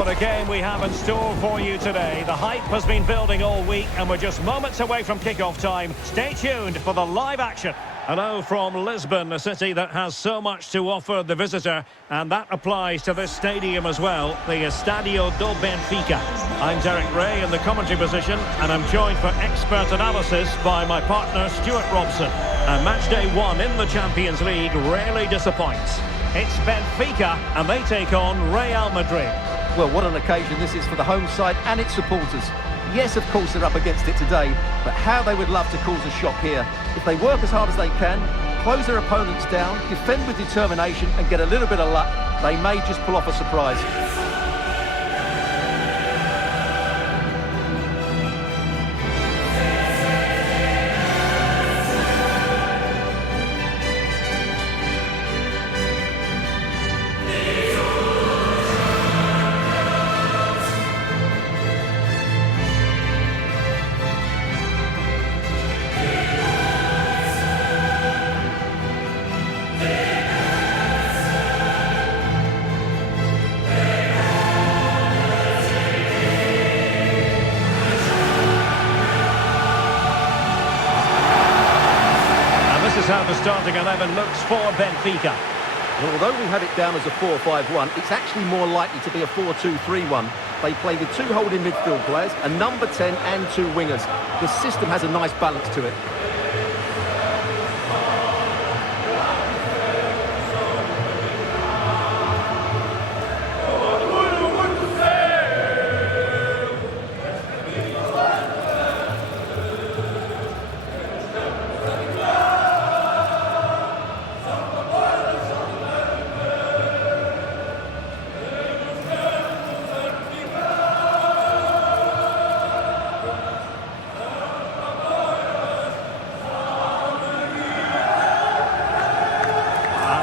what a game we have in store for you today. The hype has been building all week and we're just moments away from kickoff time. Stay tuned for the live action. Hello from Lisbon, a city that has so much to offer the visitor, and that applies to this stadium as well, the Estadio do Benfica. I'm Derek Ray in the commentary position, and I'm joined for expert analysis by my partner Stuart Robson. And match day 1 in the Champions League rarely disappoints. It's Benfica, and they take on Real Madrid. Well, what an occasion this is for the home side and its supporters. Yes, of course, they're up against it today, but how they would love to cause a shock here. If they work as hard as they can, close their opponents down, defend with determination and get a little bit of luck, they may just pull off a surprise. This is how the starting 11 looks for Benfica. Well, although we have it down as a 4-5-1, it's actually more likely to be a 4-2-3-1. They play with 2 holding midfield players, a number 10 and 2 wingers. The system has a nice balance to it.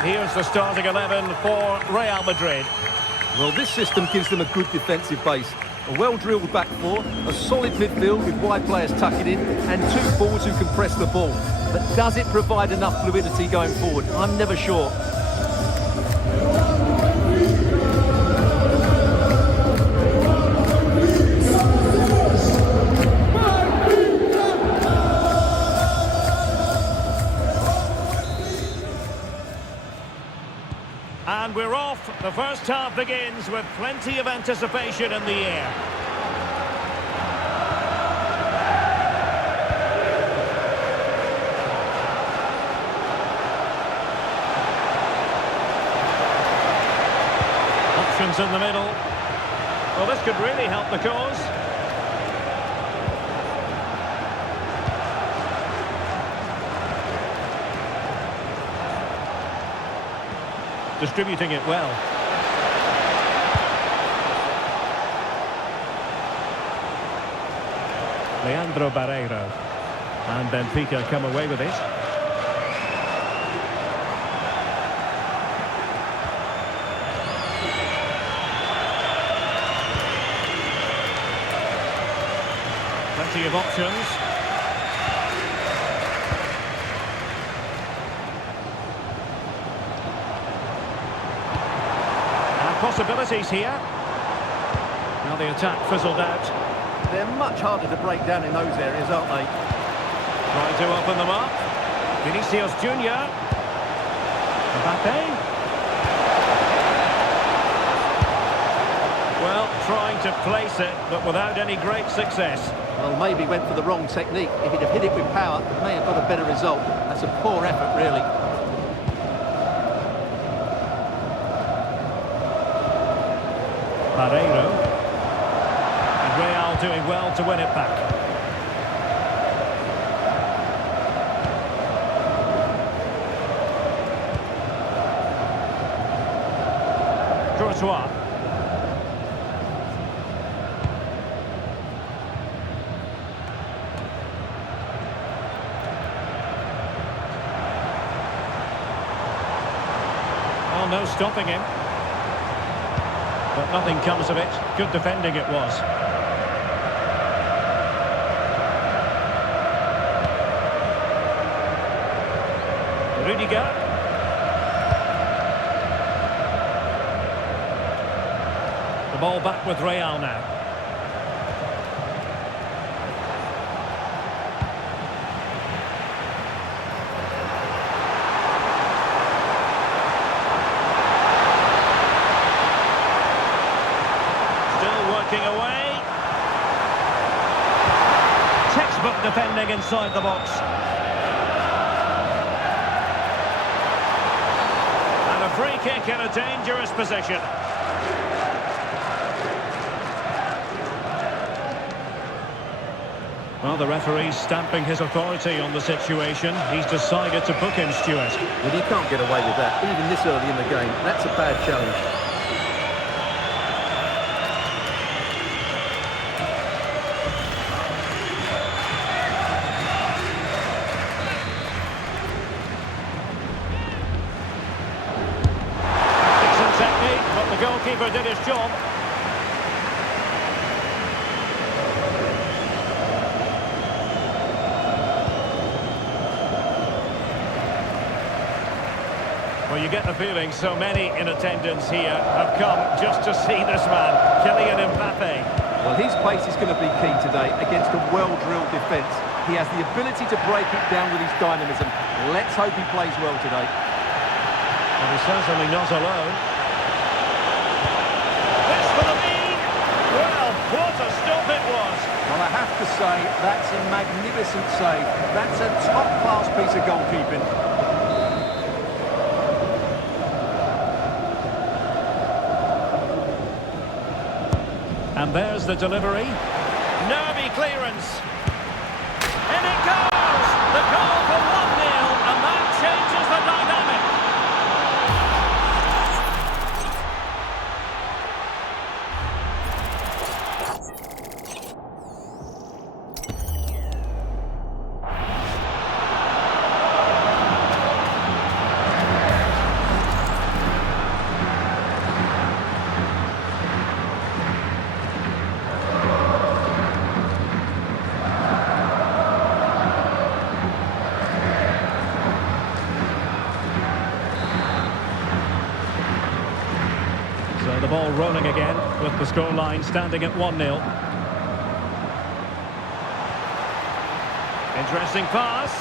Here's the starting 11 for Real Madrid. Well, this system gives them a good defensive base. A well-drilled back four, a solid midfield with wide players tucking in, and 2 forwards who can press the ball. But does it provide enough fluidity going forward? I'm never sure. And we're off. The first half begins with plenty of anticipation in the air. Options in the middle. Well, this could really help the cause. Distributing it well. Leandro Barreiro. And Benfica come away with it. Plenty of options. Possibilities here. Now the attack fizzled out. They're much harder to break down in those areas, aren't they? Trying to open them up. Vinicius Junior. Mbappe. Well, trying to place it, but without any great success. Well, maybe went for the wrong technique. If he'd have hit it with power, it may have got a better result. That's a poor effort, really. Barreiro. And Real doing well to win it back. Courtois. Oh, no stopping him. But nothing comes of it. Good defending it was. Rudiger. The ball back with Real now. Still working away. Textbook defending inside the box. And a free kick in a dangerous position. Well, the referee's stamping his authority on the situation. He's decided to book him, Stuart. Well, you can't get away with that, even this early in the game. That's a bad challenge. Decent technique, but the goalkeeper did his job. Well, you get the feeling so many in attendance here have come just to see this man, Kylian Mbappe. Well, his pace is going to be key today against a well-drilled defence. He has the ability to break it down with his dynamism. Let's hope he plays well today. And he's certainly not alone. This for the lead! Well, what a stop it was! Well, I have to say, that's a magnificent save. That's a top-class piece of goalkeeping. And there's the delivery. Nervy clearance. In it goes! The goal for 1-0, and that changes the dynamic. So the ball rolling again with the scoreline standing at 1-0. Interesting pass.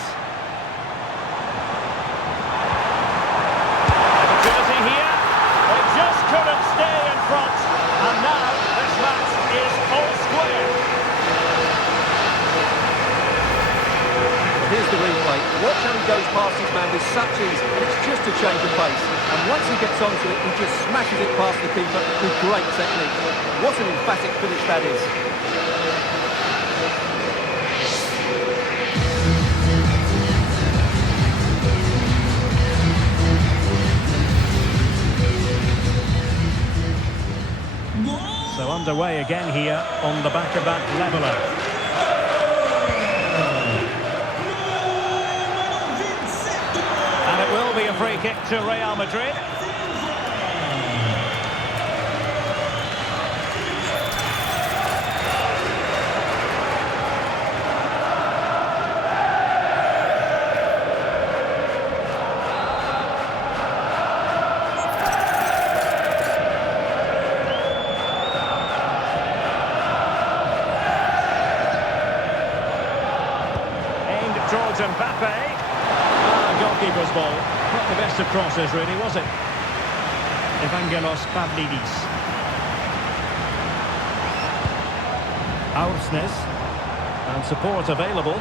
Opportunity here. They just couldn't stay in front. And now this match is all square. Here's the replay. Watch how he goes past his man with such ease, and it's just a change of pace. And once he gets onto it, he just smashes it past the keeper with great technique. What an emphatic finish that is. So underway again here on the back of that leveller. And it will be a free kick to Real Madrid. Aimed towards Mbappe. Goalkeeper's ball. Not the best of crosses, really, was it? Evangelos Pavlidis. Aursnes. And support available.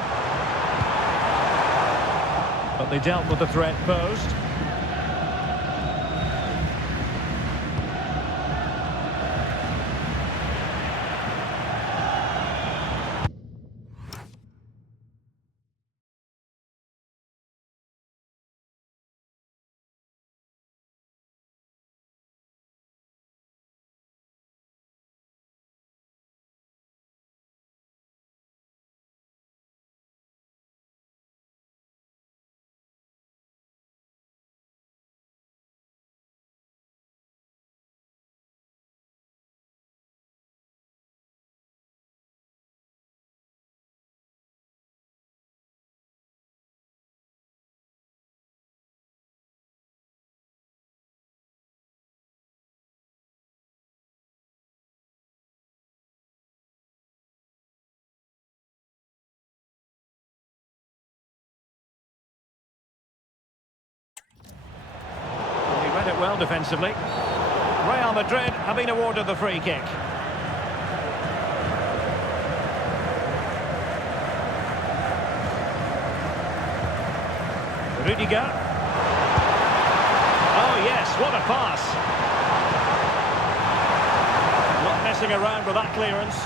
But they dealt with the threat posed. it well defensively. Real Madrid have been awarded the free kick. Rudiger. Oh yes, what a pass. Not messing around with that clearance.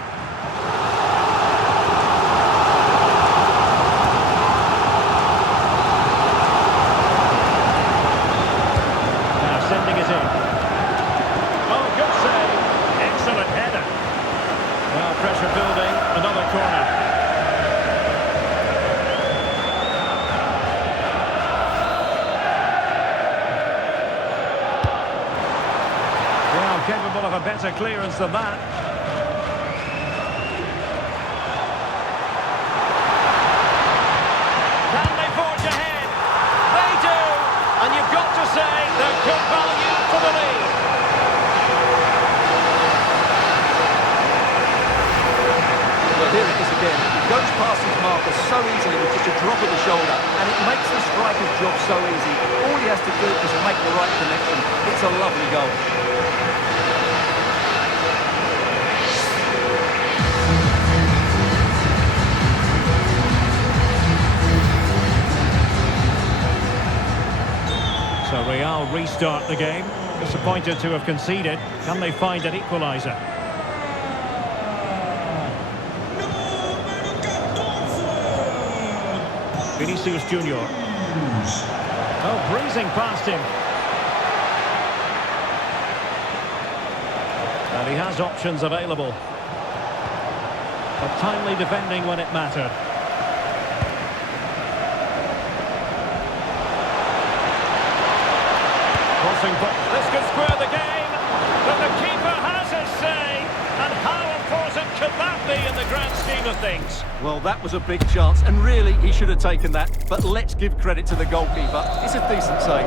Now sending it in. Oh, good save. Excellent header. Well, pressure building, another corner. Capable of a better clearance than that. Can they forge ahead? They do! And you've got to say they're good value for the lead. Well, here it is again. He goes past his marker so easily with just a drop of the shoulder, and it makes the striker's job so easy. All he has to do is make the right connection. It's a lovely goal. So Real restart the game. Disappointed to have conceded. Can they find an equaliser? Vinicius Junior. Oh, breezing past him. And he has options available. But timely defending when it mattered. This could square the game, but the keeper has his say, and how important could that be in the grand scheme of things? Well, that was a big chance, and really, he should have taken that, but let's give credit to the goalkeeper. It's a decent save.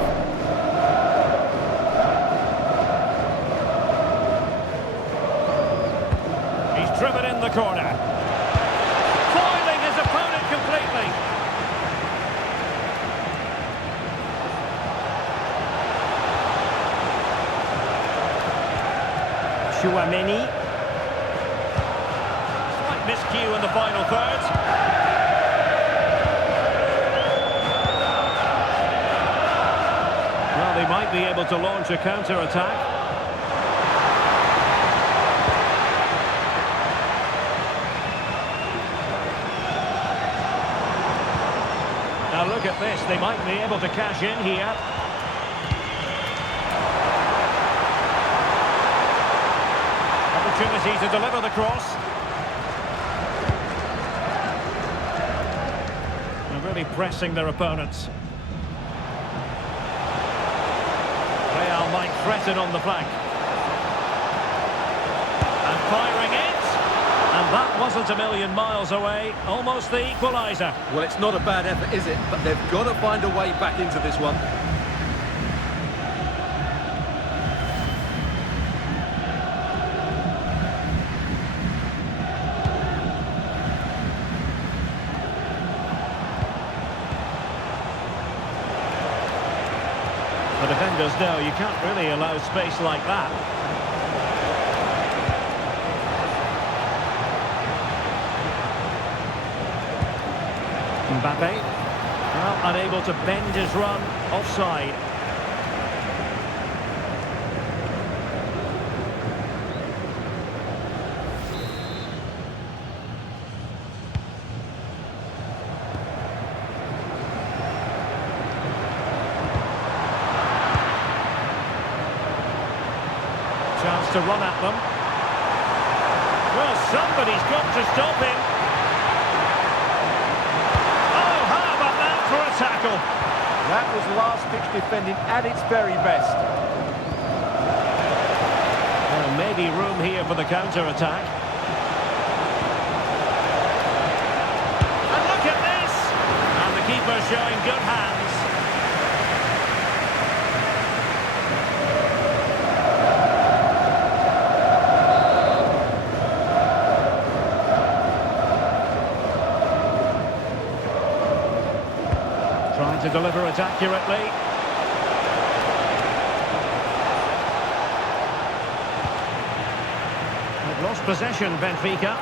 He's driven in the corner. Foiling his opponent completely. Chouameni. Slight miscue in the final third. Well, they might be able to launch a counter-attack. Now look at this, they might be able to cash in here. Opportunity to deliver the cross. They're really pressing their opponents. Real might threaten on the flank. And firing it. And that wasn't a million miles away. Almost the equaliser. Well, it's not a bad effort, is it? But they've got to find a way back into this one. The defenders know you can't really allow space like that. Mbappe, well, unable to bend his run, offside. Chance to run at them. Well, somebody's got to stop him. Oh, how about that for a tackle? That was last-ditch defending at its very best. Well, maybe room here for the counter-attack. And look at this! And the keeper showing good hands. Trying to deliver it accurately. lost possession, Benfica.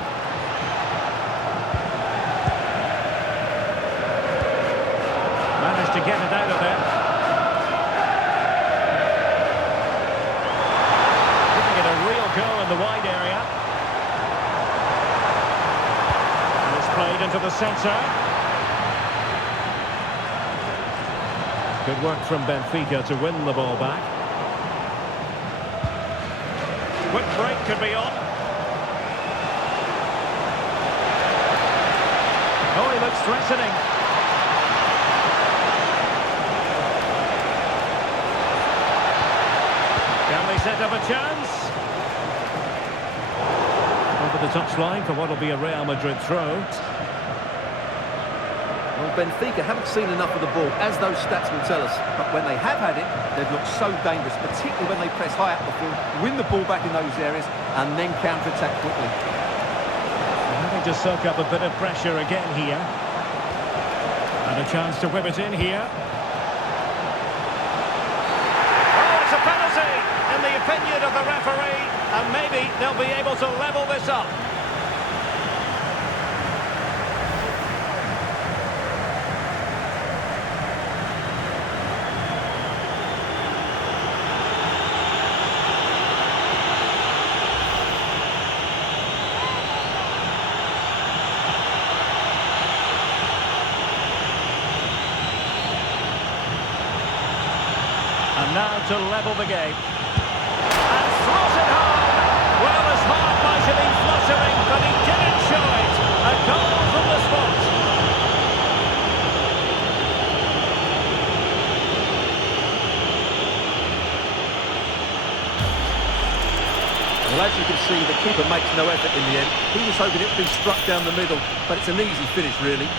Managed to get it out of there. Giving it a real go in the wide area. And it's played into the centre. Good work from Benfica to win the ball back. Quick break could be on. Oh, he looks threatening. Can they set up a chance? Over the touchline for what will be a Real Madrid throw. Well, Benfica haven't seen enough of the ball, as those stats will tell us. But when they have had it, they've looked so dangerous, particularly when they press high up the field, win the ball back in those areas, and then counter-attack quickly. Having to soak up a bit of pressure again here. And a chance to whip it in here. Oh, it's a penalty, in the opinion of the referee. And maybe they'll be able to level this up. And now to level the game. And throws it home. Well, his heart might have been fluttering, but he didn't show it. A goal from the spot. Well, as you can see, the keeper makes no effort in the end. He was hoping it would be struck down the middle, but it's an easy finish, really.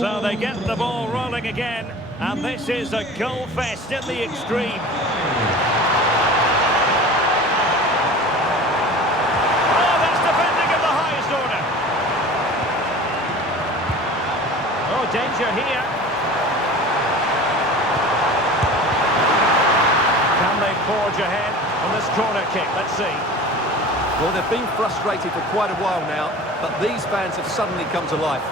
So they get the ball rolling again, and this is a goal fest in the extreme. Oh, that's defending of the highest order. Oh, danger here. Can they forge ahead on this corner kick? Let's see. Well, they've been frustrated for quite a while now, but these fans have suddenly come to life.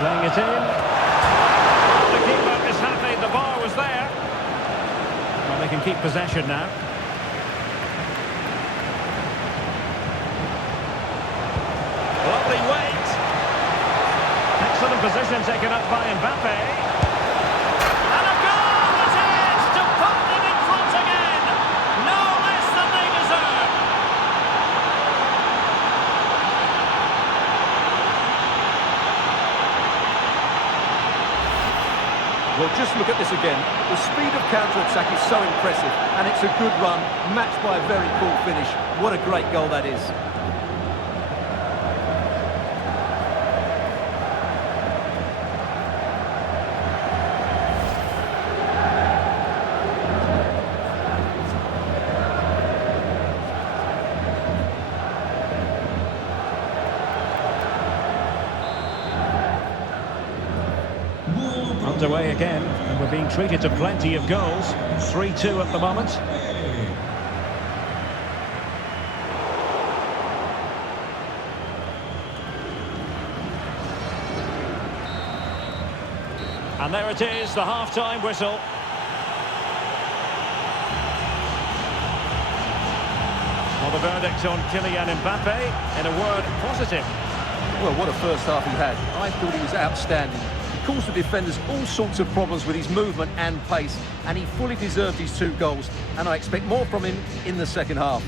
Playing it in. The keeper is happy, the bar was there. Well, they can keep possession now. Lovely weight. Excellent position taken up by Mbappe. And a goal it is to put them in front again. No less than they deserve. Well, just look at this again. The speed of counter-attack is so impressive, and it's a good run, matched by a very cool finish. What a great goal that is. Underway again, and we're being treated to plenty of goals. 3-2 at the moment. And there it is, the half-time whistle. Well, the verdict on Kylian Mbappe, in a word, positive. Well, what a first half he had. I thought he was outstanding. He caused the defenders all sorts of problems with his movement and pace, and he fully deserved his 2 goals, and I expect more from him in the second half.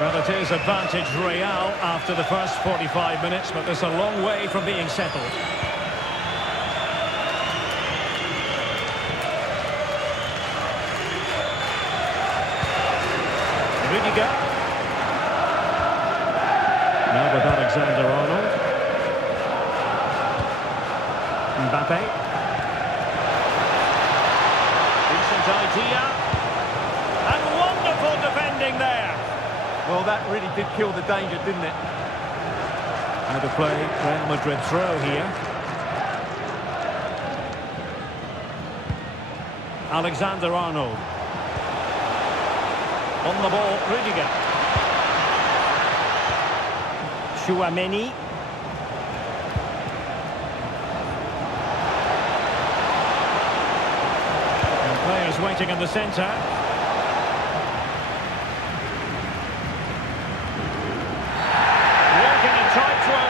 Well, it is advantage Real after the first 45 minutes, but there's a long way from being settled. Rudiger. Now with Alexander-Arnold. Mbappe. Decent idea. And wonderful defending there. Well, that really did kill the danger, didn't it? Out of play, Real Madrid throw here. Alexander-Arnold. On the ball, Rudiger. Chouameni. And players waiting in the centre.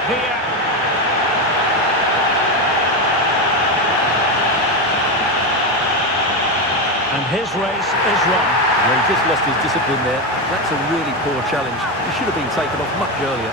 Here. And his race is run. Well, he just lost his discipline there. That's a really poor challenge. He should have been taken off much earlier.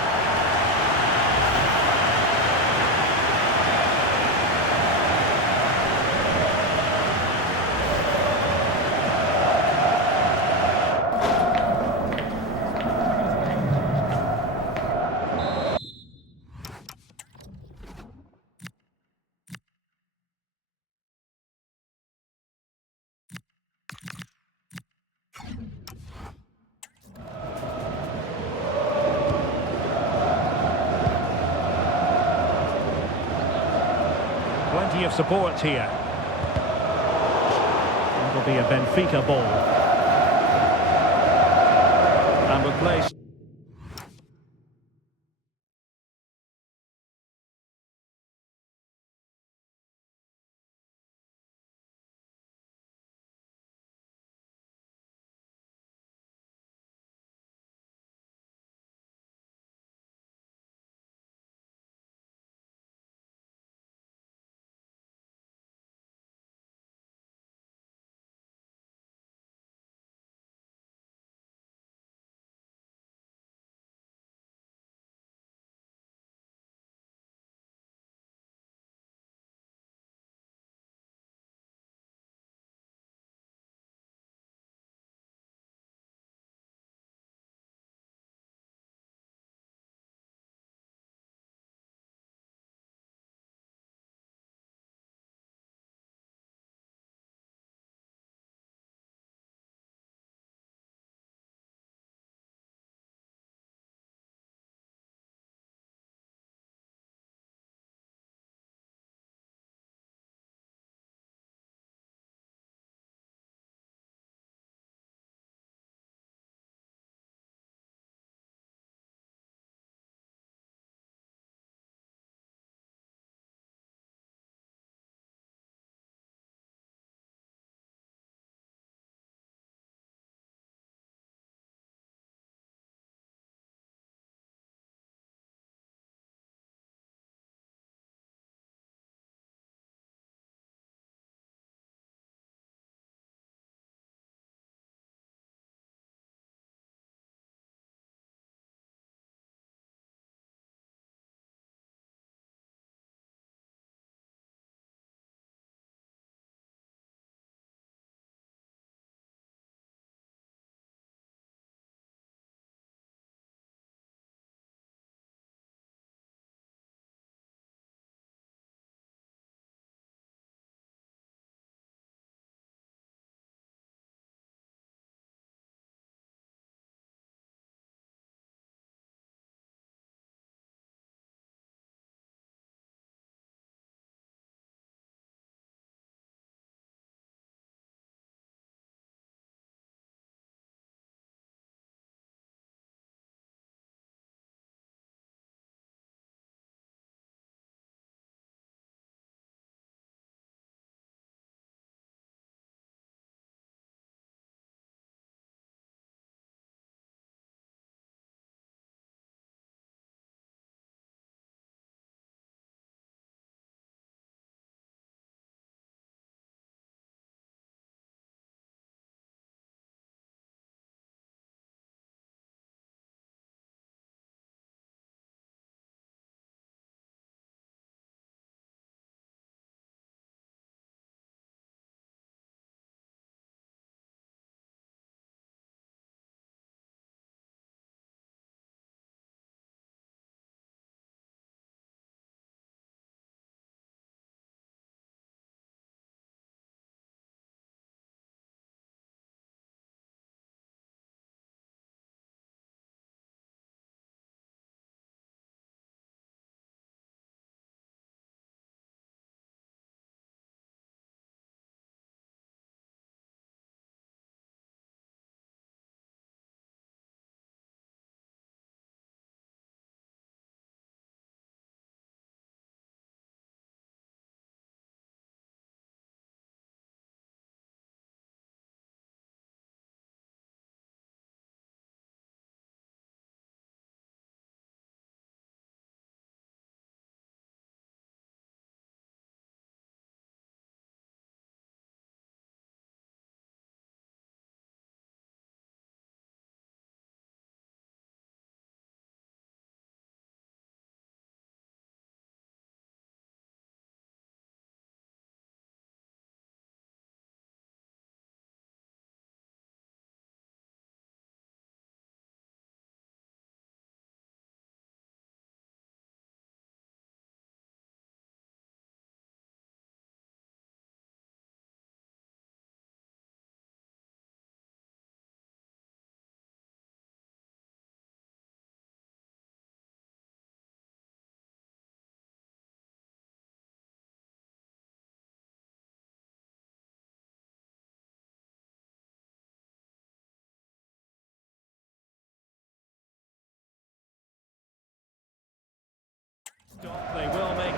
Plenty of support here. It'll be a Benfica ball. And with place.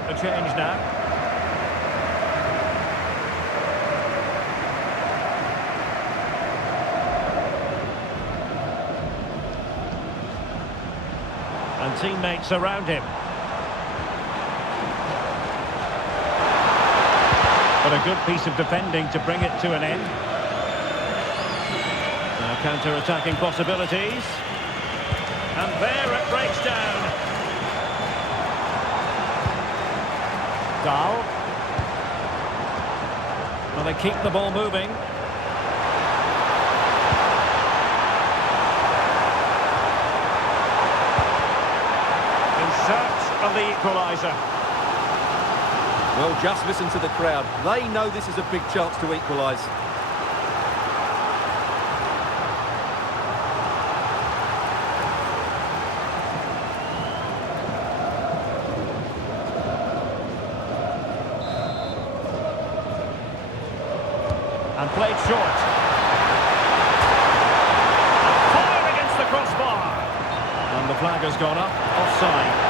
the change now. And teammates around him. But a good piece of defending to bring it to an end. Now counter-attacking possibilities. And there it breaks down. Dahl. Well, they keep the ball moving. In search of the equaliser. Well, just listen to the crowd. They know this is a big chance to equalise. And played short. Fired against the crossbar. And the flag has gone up. Offside.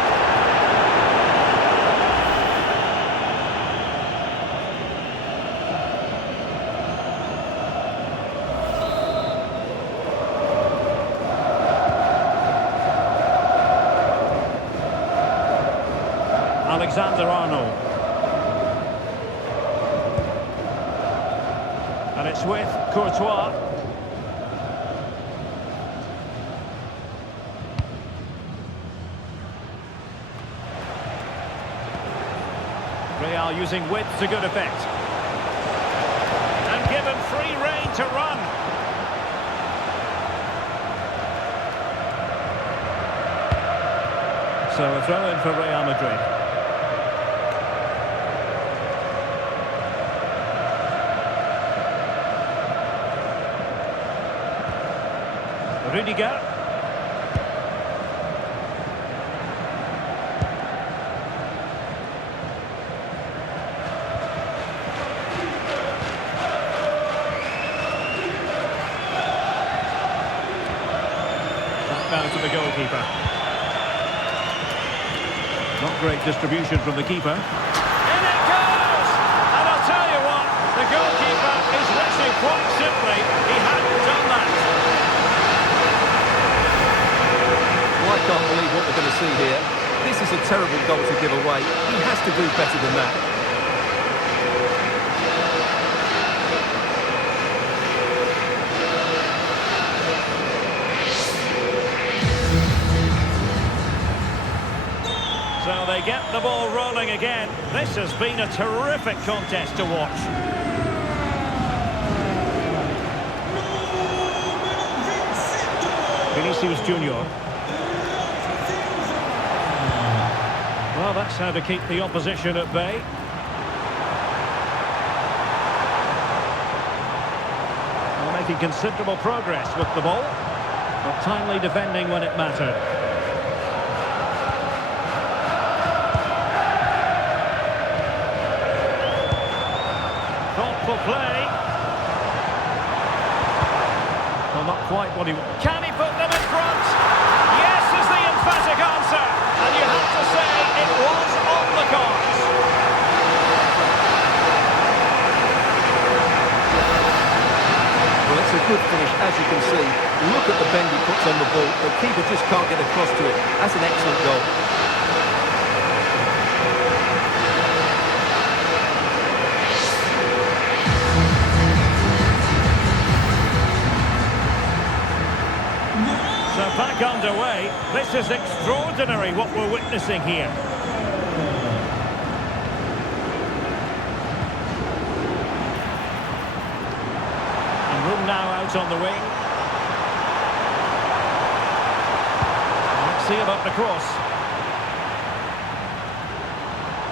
Alexander-Arnold. And it's with Courtois. Real using width to good effect. And given free rein to run. So a throw in for Real Madrid. Rudiger. Back down to the goalkeeper. Not great distribution from the keeper. In it goes! And I'll tell you what, the goalkeeper is wishing quite simply he hadn't done that. I can't believe what we're going to see here. This is a terrible goal to give away. He has to do better than that. So they get the ball rolling again. This has been a terrific contest to watch. Vinicius Junior. Well, that's how to keep the opposition at bay. Well, making considerable progress with the ball, but timely defending when it mattered. Thoughtful play. Well, not quite what he... Can he put them in front? Yes is the emphatic answer. And you have to say it was on the cards. Well, it's a good finish, as you can see. Look at the bend he puts on the ball. The keeper just can't get across to it. That's an excellent goal. So back underway. This is extraordinary what we're witnessing here. And room now out on the wing. Let's see about the cross.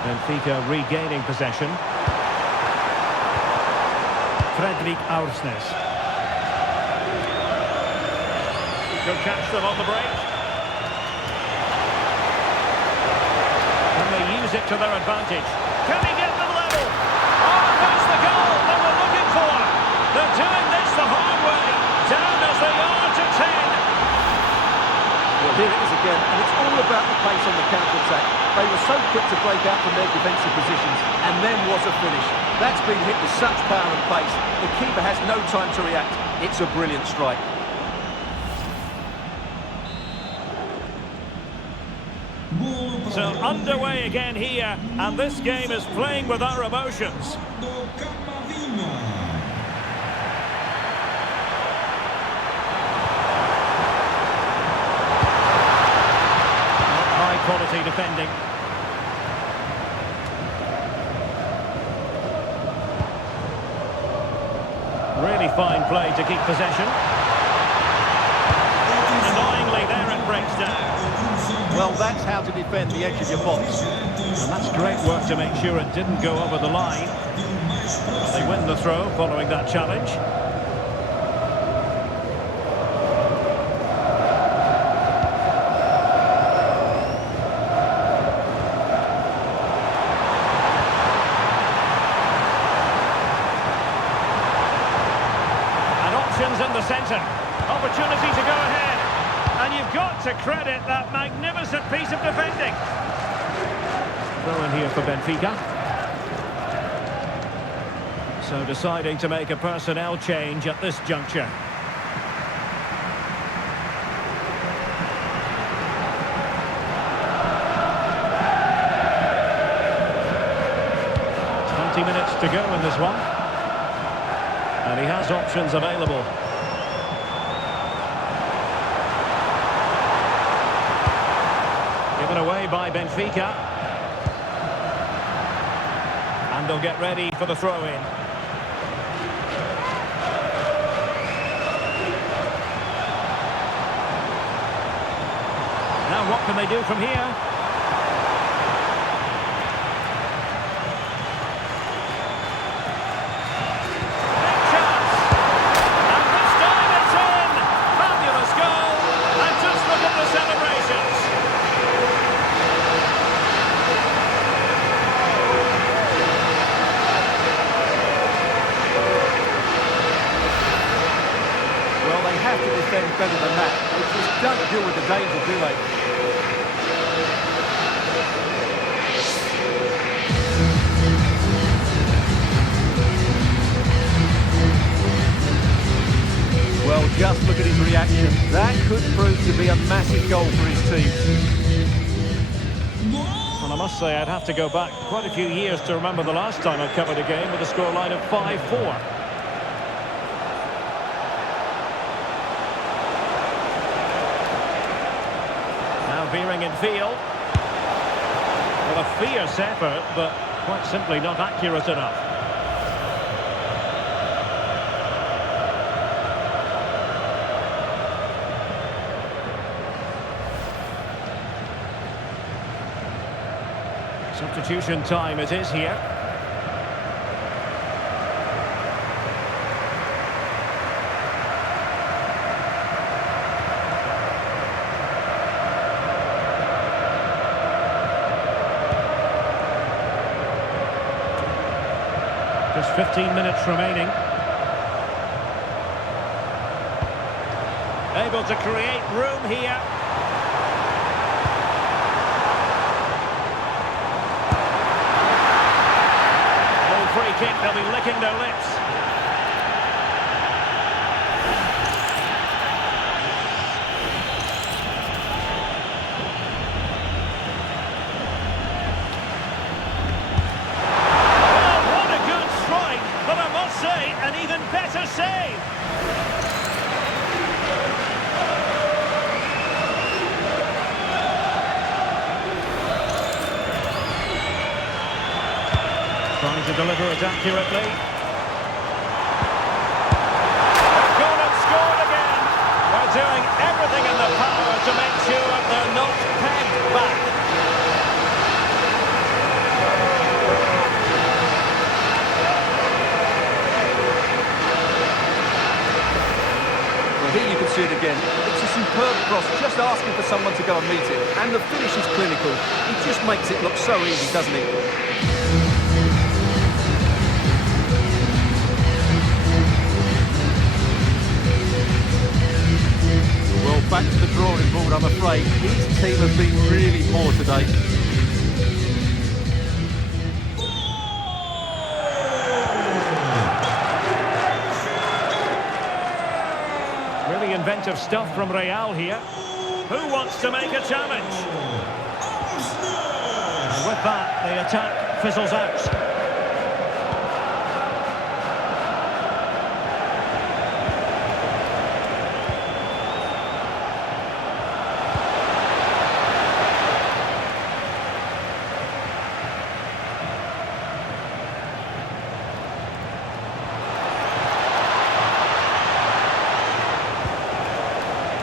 Benfica regaining possession. Fredrik Aursnes. Good catch them on the break. And they use it to their advantage. Can he get them level? Oh, that's the goal they were looking for. They're doing this the hard way. Down as they are to 10. Well, Here it is again, and it's all about the pace on the counter-attack. They were so quick to break out from their defensive positions, and then what a finish. That's been hit with such power and pace. The keeper has no time to react. It's a brilliant strike. So underway again here, and this game is playing with our emotions. High quality defending. Really fine play to keep possession. Annoyingly, there it breaks down. Well, that's how to defend the edge of your box. And that's great work to make sure it didn't go over the line. They win the throw following that challenge. And options in the centre. Opportunity to go ahead. And you've got to credit that magnificent piece of defending. Throw in here for Benfica. So deciding to make a personnel change at this juncture. Minutes to go in this one. And he has options available. Given away by Benfica. And they'll get ready for the throw-in. Now what can they do from here? Better than that. They just don't deal with the danger, do they? Well, just look at his reaction. That could prove to be a massive goal for his team. Well, I must say I'd have to go back quite a few years to remember the last time I covered a game with a scoreline of 5-4. Veering in field. Well, a fierce effort, but quite simply not accurate enough. Substitution time it is here. Just 15 minutes remaining. Able to create room here. Oh, free kick, they'll be licking their lips. An even better save. Trying to deliver it accurately. They've gone and scored again. They're doing everything in their power to make sure they're not pegged back. Here you can see it again. It's a superb cross, just asking for someone to go and meet it. And the finish is clinical. He just makes it look so easy, doesn't he? Well, back to the drawing board, I'm afraid. His team have been really poor today. Really inventive stuff from Real here. Who wants to make a challenge? And with that, the attack fizzles out.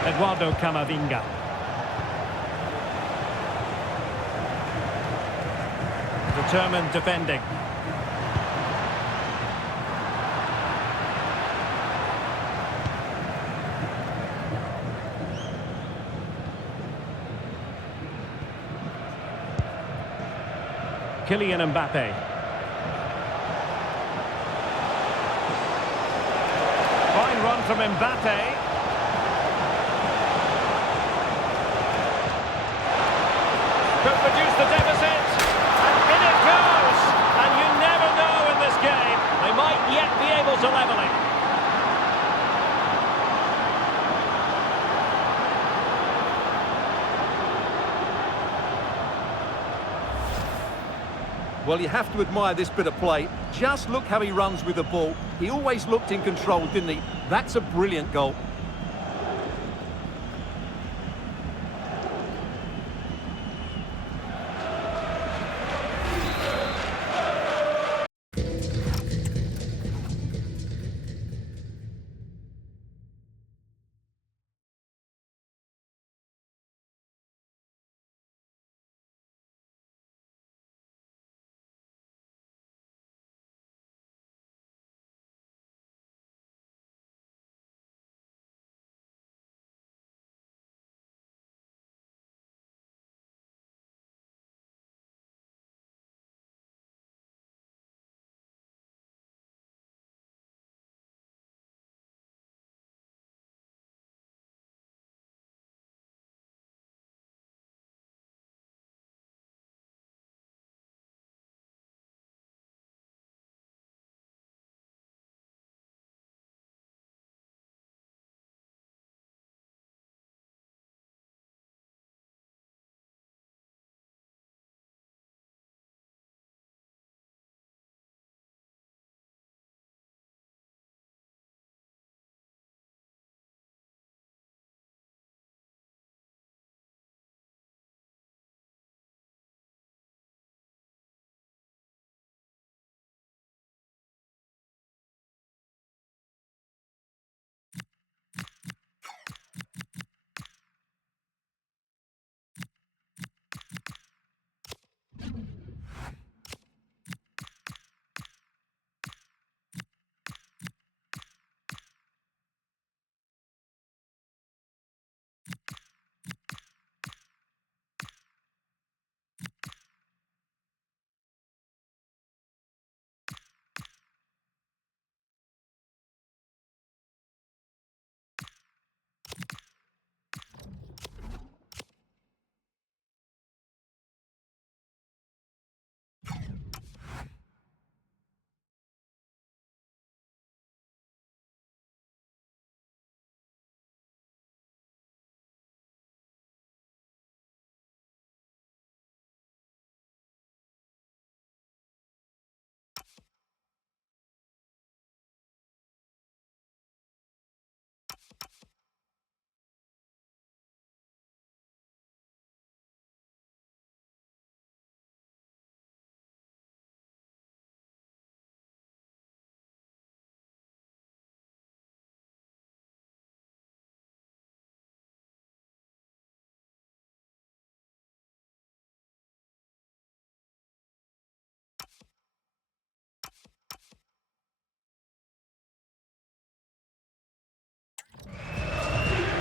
Eduardo Camavinga. Determined defending. Kylian Mbappe. Fine run from Mbappe. Could produce the deficit, and in it goes! And you never know in this game, they might yet be able to level it. Well, you have to admire this bit of play. Just look how he runs with the ball. He always looked in control, didn't he? That's a brilliant goal.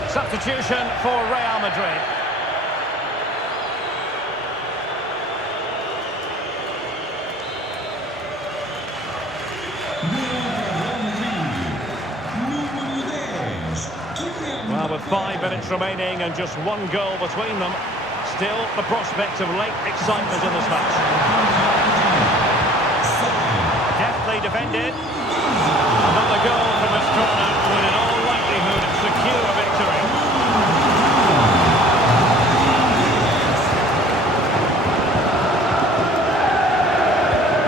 Substitution for Real Madrid. Well, with With 5 minutes remaining and just one goal between them, still the prospect of late excitement in this match. Deftly defended. Another goal from this corner would in all likelihood secure a victory.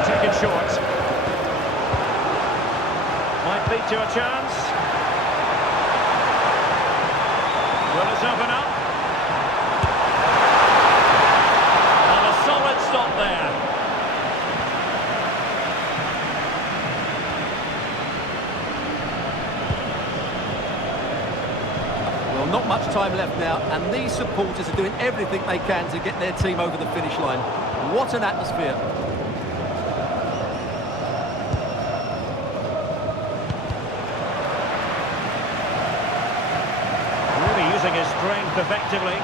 Taken short. Might lead to a chance. Will it open up? And a solid stop there. Well, not much time left now, and these supporters are doing everything they can to get their team over the finish line. What an atmosphere. Really using his strength effectively.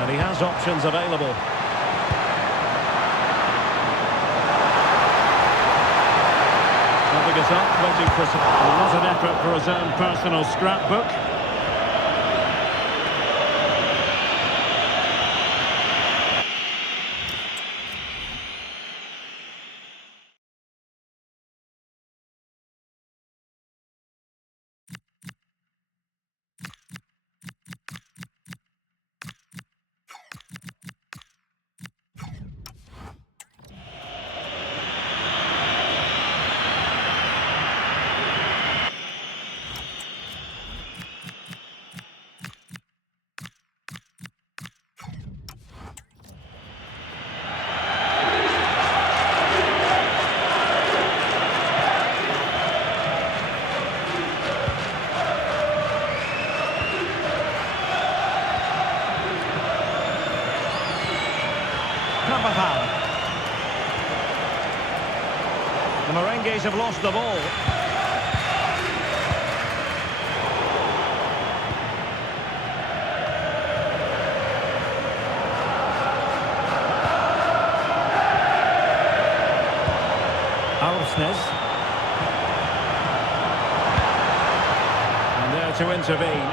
And he has options available. It up, waiting for not an effort for his own personal scrapbook. The Merengues have lost the ball. And there to intervene.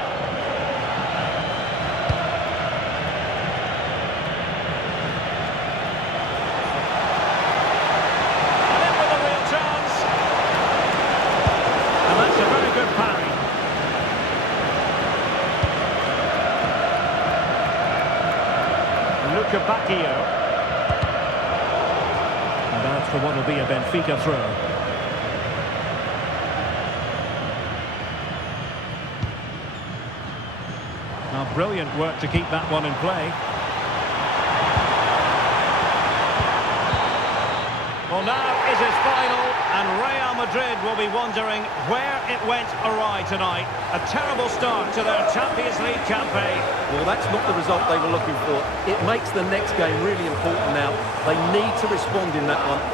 And that's for what will be a Benfica throw. Now, brilliant work to keep that one in play. Well, now is his final, and Real Madrid will be wondering where it went awry tonight. A terrible start to their Champions League campaign. Well, that's not the result they were looking for. It makes the next game really important now. They need to respond in that one.